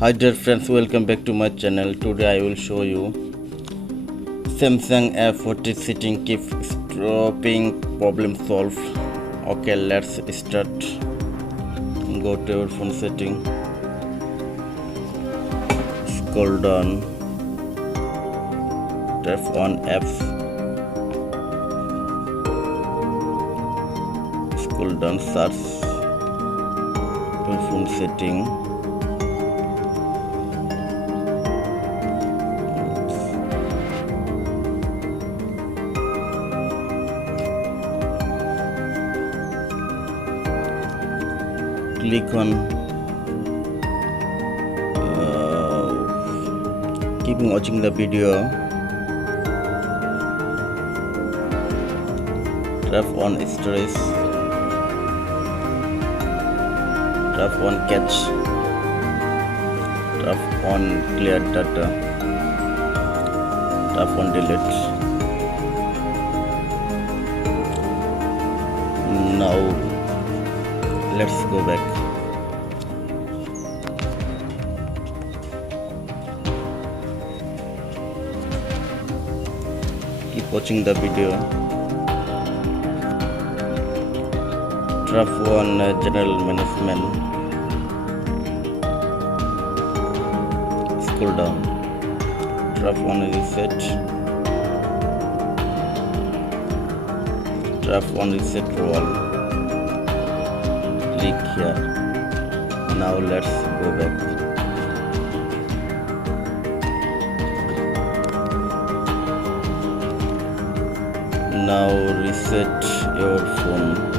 Hi dear friends, welcome back to my channel. Today I will show you Samsung a14 setting keep stopping problem solve. Okay, let's start. Go to your phone setting, scroll down, tap on apps, scroll down, search your phone setting. Click on keep watching the video. Tap on storage, tap on cache, tap on clear data, tap on delete. Now let's go back. Keep watching the video. Tap on general management. Scroll down. Tap on reset. Tap on reset role. Click here. Now let's go back. Now reset your phone.